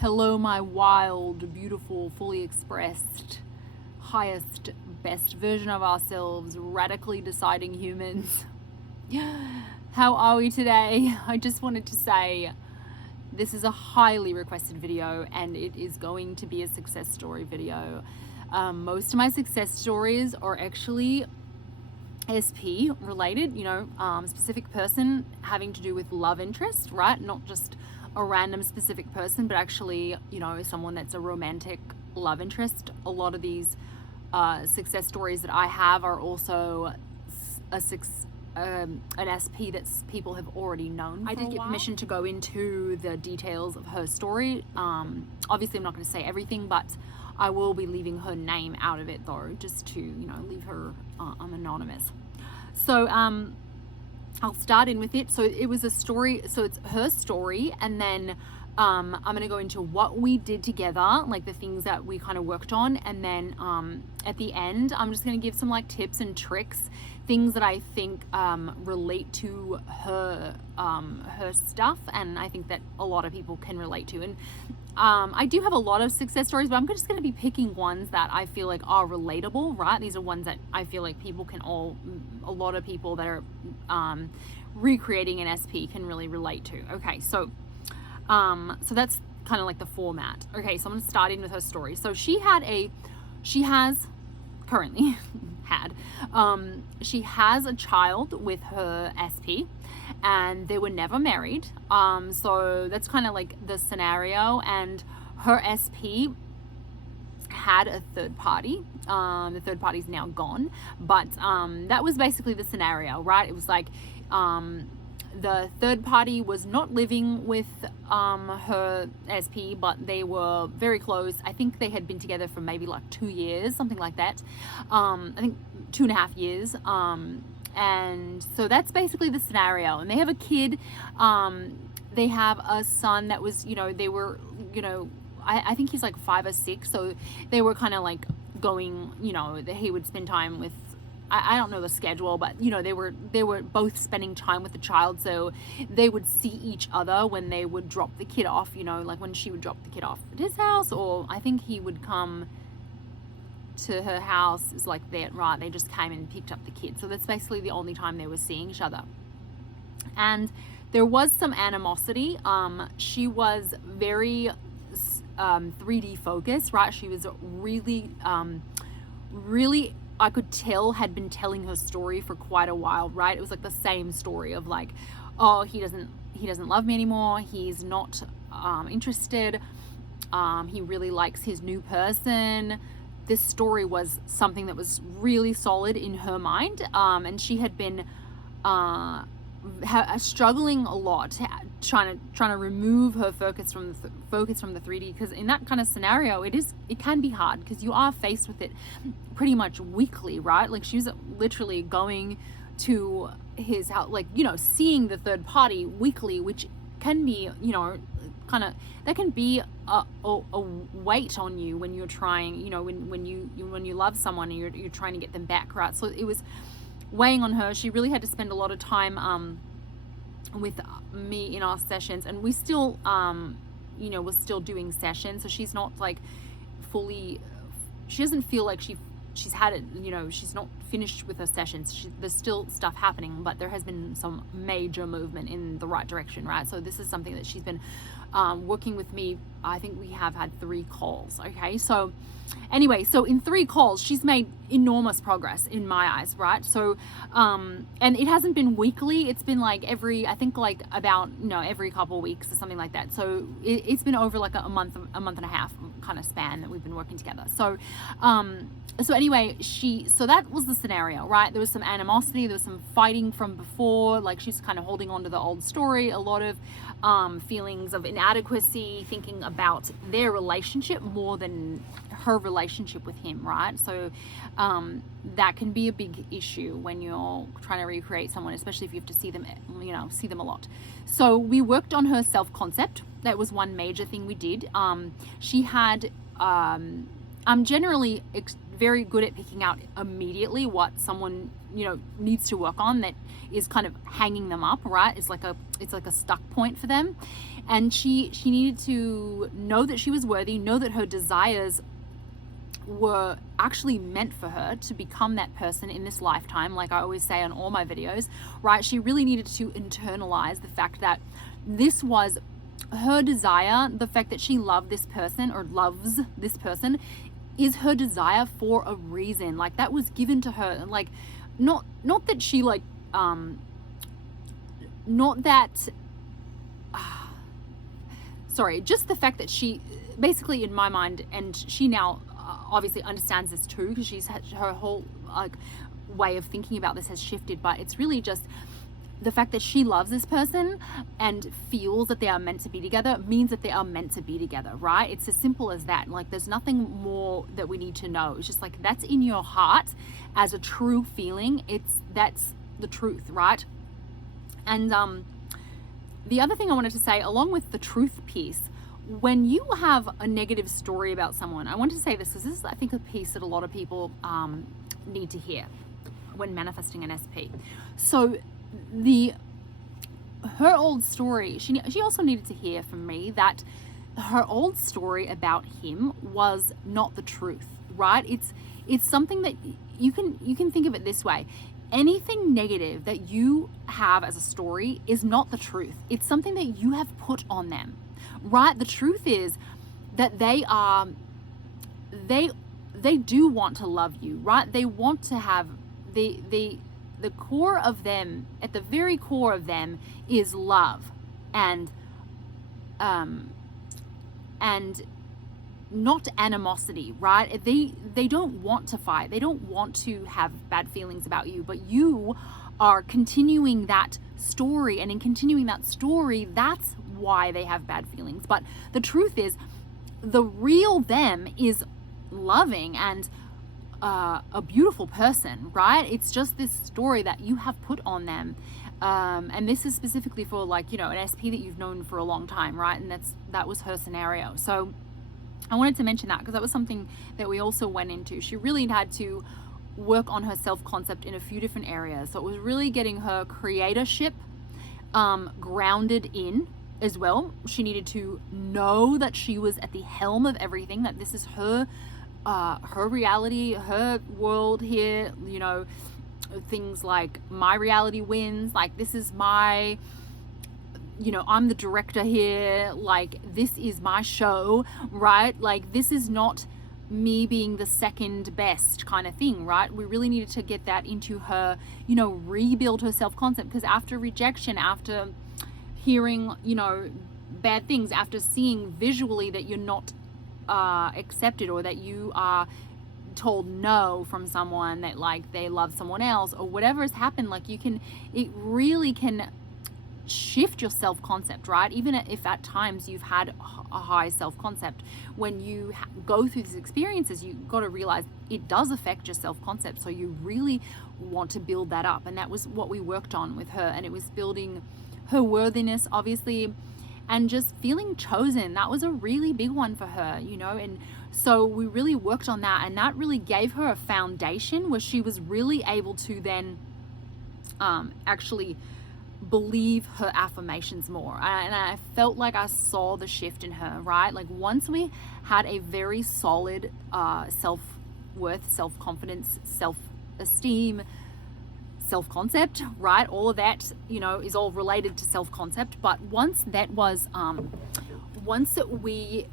Hello, my wild, beautiful, fully expressed, highest, best version of ourselves, radically deciding humans. How are we today? I just wanted to say this is a highly requested video and it is going to be a success story video. Most of my success stories are actually SP related, specific person having to do with love interest, right? Not just a random specific person, but actually, someone that's a romantic love interest. A lot of these success stories that I have are also an SP that people have already known. I did get permission to go into the details of her story. Obviously, I'm not going to say everything, but I will be leaving her name out of it though, just to, leave her anonymous. So, I'll start in with it. So it was a story, so it's her story, and then I'm going to go into what we did together, like the things that we kind of worked on, and then at the end I'm just going to give some like tips and tricks, things that I think relate to her stuff, and I think that a lot of people can relate to. And I do have a lot of success stories, but I'm just going to be picking ones that I feel like are relatable, right? These are ones that I feel like a lot of people that are recreating an SP can really relate to. Okay, so that's kind of like the format. Okay, so I'm going to start in with her story. So she has currently she has a child with her SP, and they were never married. So that's kind of like the scenario, and her SP had a third party. The third party's now gone, but that was basically the scenario, right? It was like the third party was not living with her SP, but they were very close. I think they had been together for maybe like 2 years, something like that. I think 2.5 years. And so that's basically the scenario. And they have a kid. They have a son that was, they were, I think he's like 5 or 6. So they were kind of like going, that he would spend time with, I don't know the schedule, but they were both spending time with the child, so they would see each other when they would drop the kid off, like when she would drop the kid off at his house, or I think he would come to her house. It's like that, right? They just came and picked up the kid. So that's basically the only time they were seeing each other. And there was some animosity. She was very 3D focused, right? She was really I could tell had been telling her story for quite a while, right? It was like the same story of like, oh, he doesn't love me anymore. He's not interested. He really likes his new person. This story was something that was really solid in her mind. And she had been struggling a lot, trying to remove her focus from the 3D, because in that kind of scenario it can be hard, because you are faced with it pretty much weekly, right? Like she was literally going to his house, like seeing the third party weekly, which can be that can be a weight on you when you're trying, when you love someone and you're trying to get them back, right? So it was weighing on her. She really had to spend a lot of time with me in our sessions, and we still we're still doing sessions, so she's not like fully, she doesn't feel like she's had it, she's not finished with her sessions. There's still stuff happening, but there has been some major movement in the right direction, right? So this is something that she's been working with me. I think we have had 3 calls. Okay, so anyway, so in 3 calls she's made enormous progress in my eyes, right? So and it hasn't been weekly, it's been like every couple weeks or something like that. So it's been over like a month and a half kind of span that we've been working together. So anyway, so that was the scenario, right? There was some animosity, there was some fighting from before, like she's kind of holding on to the old story, a lot of feelings of inadequacy, thinking about their relationship more than her relationship with him, right? So that can be a big issue when you're trying to recreate someone, especially if you have to see them a lot. So we worked on her self-concept. That was one major thing we did. She had I'm generally very good at picking out immediately what someone needs to work on that is kind of hanging them up, right? It's like a stuck point for them. And she needed to know that she was worthy, know that her desires were actually meant for her to become that person in this lifetime, like I always say on all my videos, right? She really needed to internalize the fact that this was her desire. The fact that she loved this person or loves this person is her desire for a reason. Like, that was given to her. And like, not that she like not that sorry, just the fact that she basically, in my mind, and she now obviously understands this too, because she's had her whole like way of thinking about this has shifted, but it's really just the fact that she loves this person and feels that they are meant to be together means that they are meant to be together, right? It's as simple as that. Like, there's nothing more that we need to know. It's just like, that's in your heart as a true feeling. That's the truth, right? And the other thing I wanted to say, along with the truth piece, when you have a negative story about someone, I wanted to say this because this is, I think, a piece that a lot of people need to hear when manifesting an SP. So her old story, she also needed to hear from me that her old story about him was not the truth, right? It's something that you can think of it this way. Anything negative that you have as a story is not the truth. It's something that you have put on them, right? The truth is that they do want to love you, right? They want to have the core of them, at the very core of them, is love and not animosity, right? They don't want to fight. They don't want to have bad feelings about you, but you are continuing that story, and in continuing that story, that's why they have bad feelings. But the truth is, the real them is loving and a beautiful person, right? It's just this story that you have put on them. And this is specifically for, like, you know, an SP that you've known for a long time, right? And that was her scenario. So I wanted to mention that because that was something that we also went into. She really had to work on her self-concept in a few different areas. So it was really getting her creatorship grounded in as well. She needed to know that she was at the helm of everything, that this is her reality, her world here, you know, things like my reality wins, like this is my, you know, I'm the director here, like this is my show, right? Like, this is not me being the second best kind of thing, right? We really needed to get that into her, you know, rebuild her self-concept, because after rejection, after hearing, you know, bad things, after seeing visually that you're not accepted, or that you are told no from someone, that like they love someone else, or whatever has happened, like it really can shift your self-concept, right? Even if at times you've had a high self-concept, when you go through these experiences, you got to realize it does affect your self-concept. So you really want to build that up, and that was what we worked on with her. And it was building her worthiness, obviously, and just feeling chosen. That was a really big one for her, you know. And so we really worked on that, and that really gave her a foundation where she was really able to then actually believe her affirmations more. And I felt like I saw the shift in her, right? Like, once we had a very solid self-worth, self-confidence, self-esteem, self-concept, right? All of that, you know, is all related to self-concept. But once that was, once we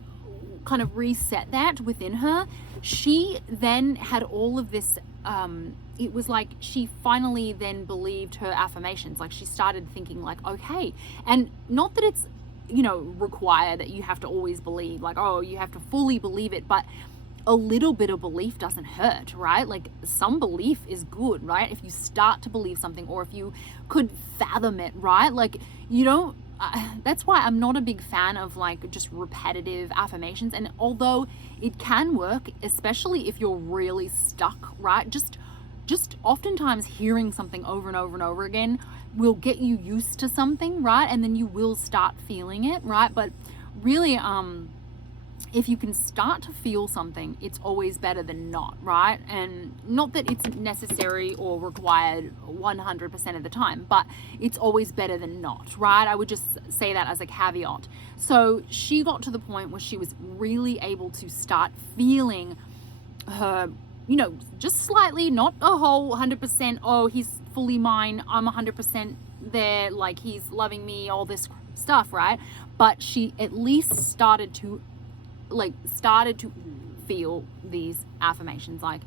kind of reset that within her, she then had all of this, it was like she finally then believed her affirmations. Like, she started thinking like, okay, and not that it's, you know, required that you have to always believe, like, oh, you have to fully believe it, but a little bit of belief doesn't hurt, right? Like, some belief is good, right? If you start to believe something, or if you could fathom it, right? Like, you don't, that's why I'm not a big fan of like just repetitive affirmations. And although it can work, especially if you're really stuck, right? Just oftentimes hearing something over and over and over again will get you used to something, right? And then you will start feeling it, right? But really, if you can start to feel something, it's always better than not, right? And not that it's necessary or required 100% of the time, but it's always better than not, right? I would just say that as a caveat. So she got to the point where she was really able to start feeling her, you know, just slightly, not a whole 100%, oh, he's fully mine, I'm 100% there, like he's loving me, all this stuff, right? But she at least started to feel these affirmations, like,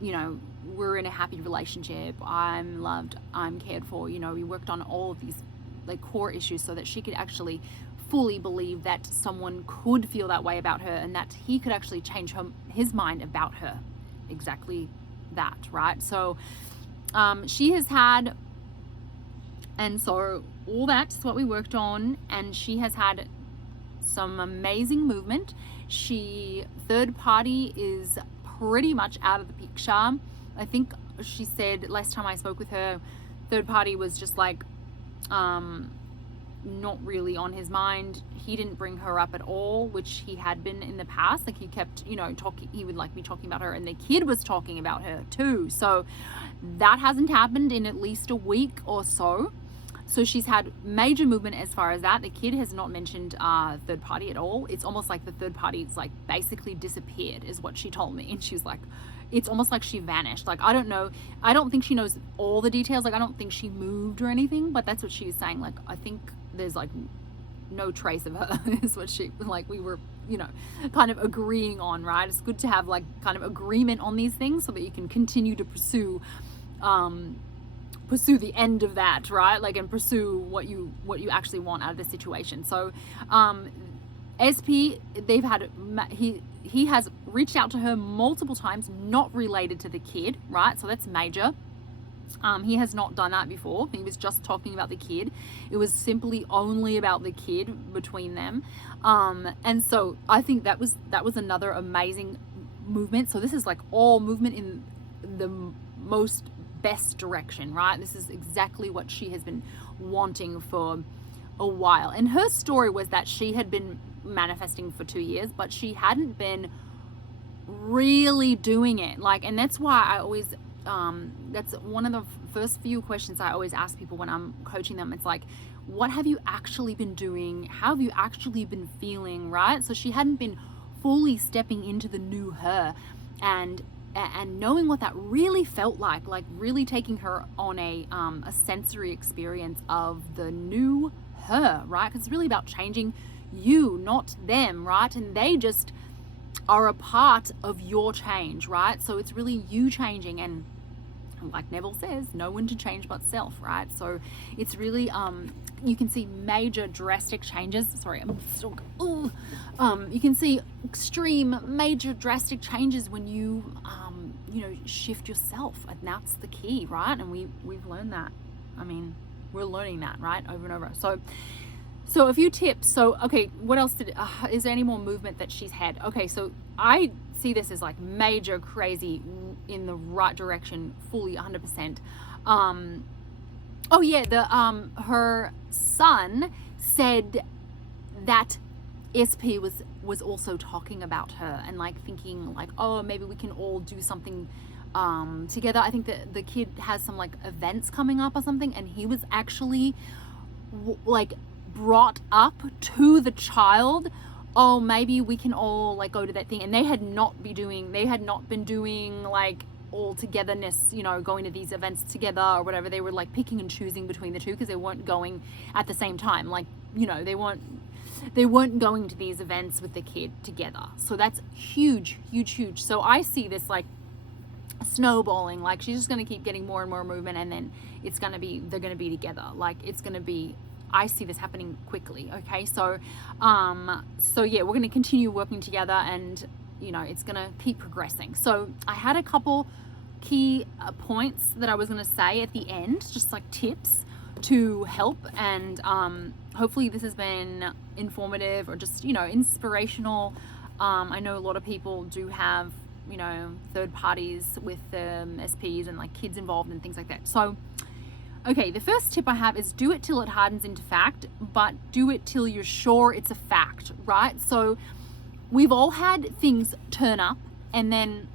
you know, we're in a happy relationship, I'm loved, I'm cared for. You know, we worked on all of these like core issues so that she could actually fully believe that someone could feel that way about her, and that he could actually change his mind about her. Exactly that, right? So she has had, and so all that's what we worked on, and she has had some amazing movement. Third party is pretty much out of the picture. I think she said last time I spoke with her, third party was just like not really on his mind. He didn't bring her up at all, which he had been in the past. Like he kept, you know, he would like be talking about her, and the kid was talking about her too. So that hasn't happened in at least a week or so. So she's had major movement as far as that. The kid has not mentioned third party at all. It's almost like the third party is like basically disappeared, is what she told me. And she's like, it's almost like she vanished. Like, I don't know. I don't think she knows all the details. Like, I don't think she moved or anything, but that's what she was saying. Like, I think there's like no trace of her is what she, like, we were, you know, kind of agreeing on, right? It's good to have like kind of agreement on these things so that you can continue to pursue the end of that, right? Like, and pursue what you actually want out of the situation. So SP, they've had, he has reached out to her multiple times, not related to the kid, right? So that's major. He has not done that before. He was just talking about the kid. It was simply only about the kid between them. And so I think that was another amazing movement. So this is like all movement in the most best direction, right? This is exactly what she has been wanting for a while. And her story was that she had been manifesting for 2 years, but she hadn't been really doing it. Like, and that's why I always, that's one of the first few questions I always ask people when I'm coaching them. It's like, what have you actually been doing? How have you actually been feeling, right? So she hadn't been fully stepping into the new her and knowing what that really felt like really taking her on a sensory experience of the new her, right? Because it's really about changing you, not them, right? And they just are a part of your change, right? So it's really you changing, and like Neville says, no one to change but self, right? So it's really you can see major drastic changes. Sorry, I'm still you can see extreme major drastic changes when you you know, shift yourself, and that's the key, right? And we've learned that. I mean, we're learning that, right, over and over. So a few tips. So okay, what else is there any more movement that she's had? Okay, so I see this as like major crazy in the right direction, fully 100%. Oh yeah, her son said that SP was also talking about her and like thinking like, oh, maybe we can all do something together. I think that the kid has some like events coming up or something, and he was actually like brought up to the child, oh, maybe we can all like go to that thing. And they had not been doing like all togetherness, you know, going to these events together or whatever. They were like picking and choosing between the two because they weren't going at the same time. Like, you know, they weren't going to these events with the kid together. So that's huge. So I see this like snowballing, like she's just going to keep getting more and more movement, and then they're going to be together. Like I see this happening quickly. Okay. So yeah, we're going to continue working together, and you know, it's going to keep progressing. So I had a couple key points that I was going to say at the end, just like tips to help, and hopefully this has been informative or just, you know, inspirational. I know a lot of people do have, you know, third parties with SPs and like kids involved and things like that. So okay, the first tip I have is do it till it hardens into fact, but do it till you're sure it's a fact, right? So we've all had things turn up and then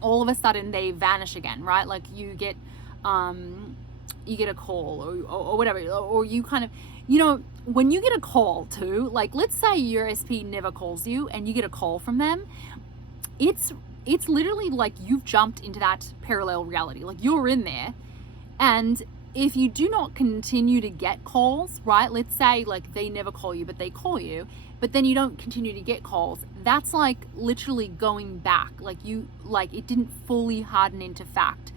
all of a sudden they vanish again, right? Like you get a call or whatever, or you kind of, you know, when you get a call too, like let's say your SP never calls you and you get a call from them, it's literally like you've jumped into that parallel reality. Like you're in there, and if you do not continue to get calls, right? Let's say like they never call you, but they call you, but then you don't continue to get calls. That's like literally going back. Like it didn't fully harden into fact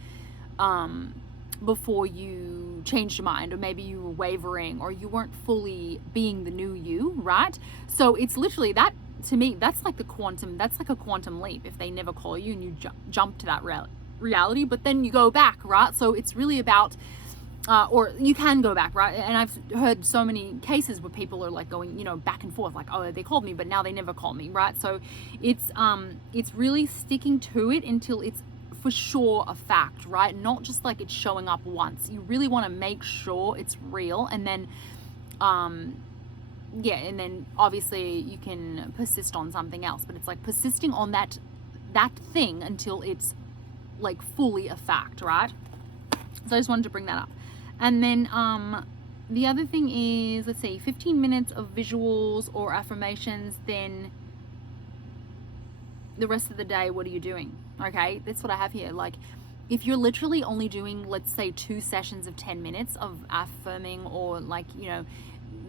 before you changed your mind, or maybe you were wavering, or you weren't fully being the new you, right? So it's literally that. To me, that's like a quantum leap if they never call you and you jump to that reality, but then you go back, right? So it's really about or you can go back, right? And I've heard so many cases where people are like going, you know, back and forth, like, oh, they called me, but now they never call me, right? So it's really sticking to it until it's for sure a fact, right? Not just like it's showing up once. You really want to make sure it's real, and then and then obviously you can persist on something else, but it's like persisting on that thing until it's like fully a fact, right? So I just wanted to bring that up. And then the other thing is, let's see, 15 minutes of visuals or affirmations, then the rest of the day, what are you doing? Okay, that's what I have here. Like if you're literally only doing, let's say, 2 sessions of 10 minutes of affirming or like, you know,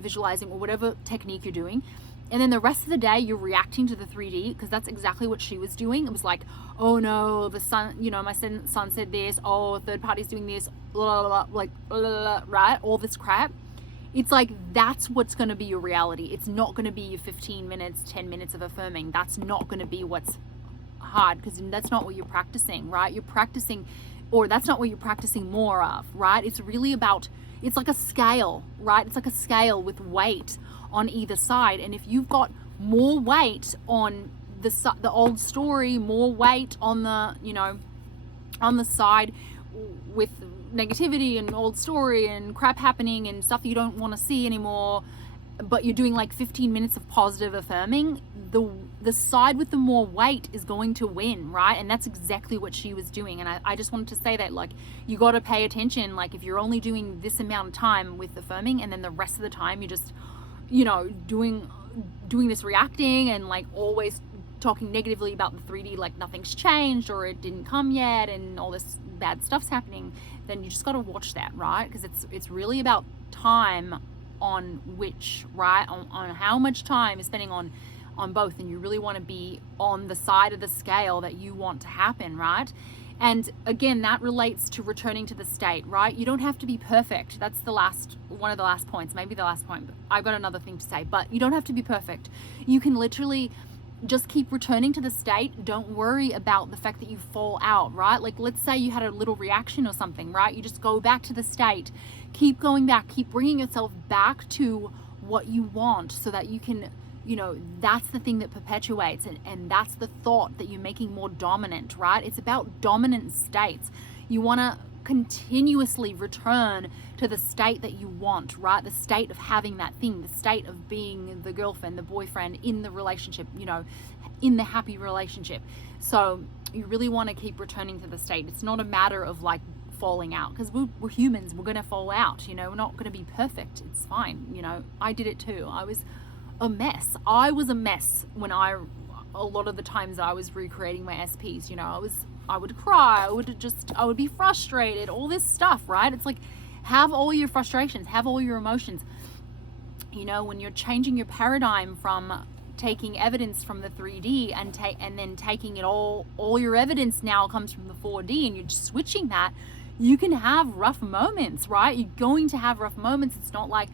visualizing or whatever technique you're doing, and then the rest of the day you're reacting to the 3D, because that's exactly what she was doing. It was like, oh no, the sun, you know, my son said this, oh, third party's doing this, blah, blah, blah, like blah, blah, blah, right, all this crap. It's like that's what's going to be your reality. It's not going to be your 15 minutes 10 minutes of affirming. That's not going to be what's hard, because that's not what you're practicing, right? You're practicing, or that's not what you're practicing more of, right? It's really about, it's like a scale, right? It's like a scale with weight on either side. And if you've got more weight on the old story, more weight on the, you know, on the side with negativity and old story and crap happening and stuff you don't want to see anymore, but you're doing like 15 minutes of positive affirming, the side with the more weight is going to win, right? And that's exactly what she was doing. And I just wanted to say that, like, you got to pay attention. Like if you're only doing this amount of time with affirming, and then the rest of the time you're just, you know, doing this reacting and like always talking negatively about the 3D, like nothing's changed or it didn't come yet and all this bad stuff's happening, then you just got to watch that, right? Because it's really about time on which, right, on how much time is spending on both, and you really want to be on the side of the scale that you want to happen, right? And again, that relates to returning to the state, right? You don't have to be perfect. That's one of the last points, maybe the last point, but I've got another thing to say. But you don't have to be perfect. You can literally just keep returning to the state. Don't worry about the fact that you fall out, right? Like let's say you had a little reaction or something, right? You just go back to the state, keep going back, keep bringing yourself back to what you want, so that you can, you know, that's the thing that perpetuates, and that's the thought that you're making more dominant, right? It's about dominant states. You want to continuously return to the state that you want, right? The state of having that thing, the state of being the girlfriend, the boyfriend in the relationship, you know, in the happy relationship. So you really want to keep returning to the state. It's not a matter of like falling out, because we're humans, we're going to fall out, you know, we're not going to be perfect. It's fine, you know. I did it too. I was a mess when a lot of the times I was recreating my SPs, you know, I would cry, I would be frustrated, all this stuff, right? It's like, have all your frustrations, have all your emotions. You know, when you're changing your paradigm from taking evidence from the 3D and then taking it all your evidence now comes from the 4D, and you're just switching that, you can have rough moments, right? You're going to have rough moments. It's not like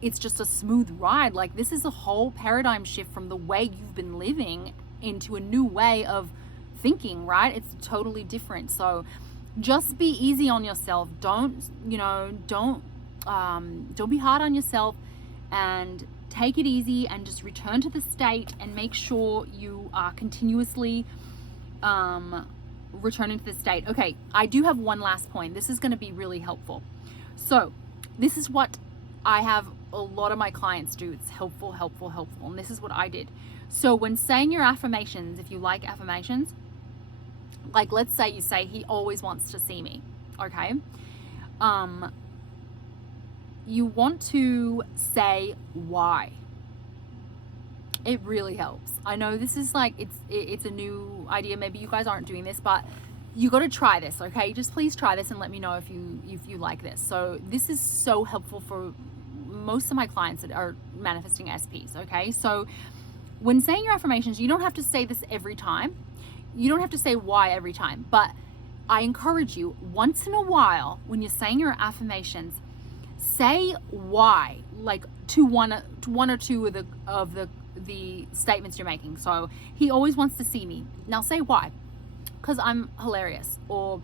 it's just a smooth ride. Like this is a whole paradigm shift from the way you've been living into a new way of thinking, right? It's totally different. So just be easy on yourself. Don't be hard on yourself, and take it easy, and just return to the state, and make sure you are continuously returning to the state. Okay, I do have one last point. This is going to be really helpful. So this is what I have a lot of my clients do. It's helpful. And this is what I did. So when saying your affirmations, if you like affirmations, like let's say you say, he always wants to see me, okay? You want to say why. It really helps. I know this is like, it's a new idea. Maybe you guys aren't doing this, but you got to try this, okay? Just please try this and let me know if you like this. So this is so helpful for most of my clients that are manifesting SPs, okay? So when saying your affirmations, you don't have to say this every time. You don't have to say why every time, but I encourage you, once in a while, when you're saying your affirmations, say why, like to one or two of the statements you're making. So he always wants to see me. Now say why. Because I'm hilarious, or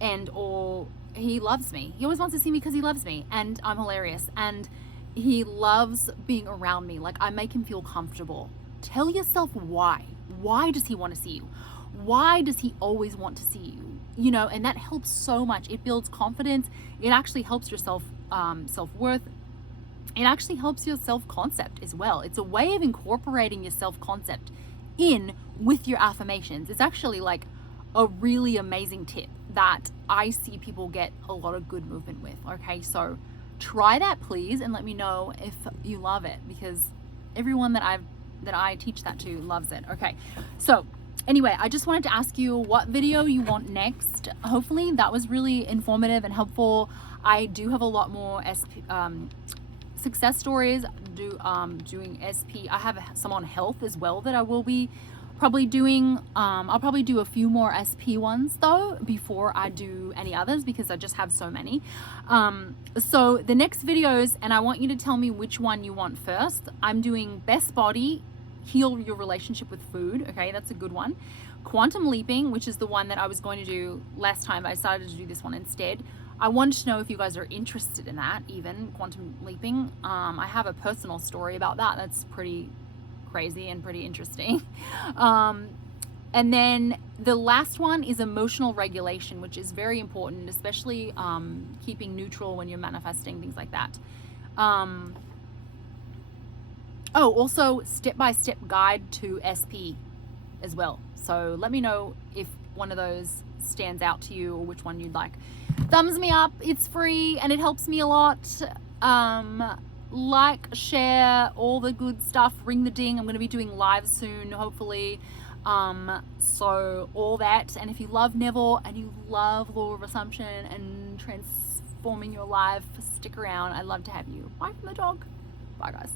he loves me. He always wants to see me because he loves me and I'm hilarious, and he loves being around me. Like I make him feel comfortable. Tell yourself why. Why does he want to see you? Why does he always want to see you? You know, and that helps so much. It builds confidence. It actually helps your self-worth. It actually helps your self-concept as well. It's a way of incorporating your self-concept in with your affirmations. It's actually like a really amazing tip that I see people get a lot of good movement with. Okay, so try that please, and let me know if you love it, because everyone that I teach that to loves it. Okay, so anyway, I just wanted to ask you what video you want next. Hopefully that was really informative and helpful. I do have a lot more success stories doing SP. I have some on health as well that I will be probably doing. I'll probably do a few more SP ones though before I do any others, because I just have so many. So the next videos, and I want you to tell me which one you want first. I'm doing best body, heal your relationship with food. Okay, that's a good one. Quantum leaping, which is the one that I was going to do last time, but I decided to do this one instead. I wanted to know if you guys are interested in that, even quantum leaping. I have a personal story about that. That's pretty crazy and pretty interesting. And then the last one is emotional regulation, which is very important, especially keeping neutral when you're manifesting, things like that. Also step-by-step guide to SP as well. So let me know if one of those stands out to you or which one you'd like. Thumbs me up. It's free and it helps me a lot. Like, share, all the good stuff. Ring the ding. I'm going to be doing live soon, hopefully. So all that. And if you love Neville and you love law of assumption and transforming your life, stick around. I'd love to have you. Bye from the dog. Bye guys.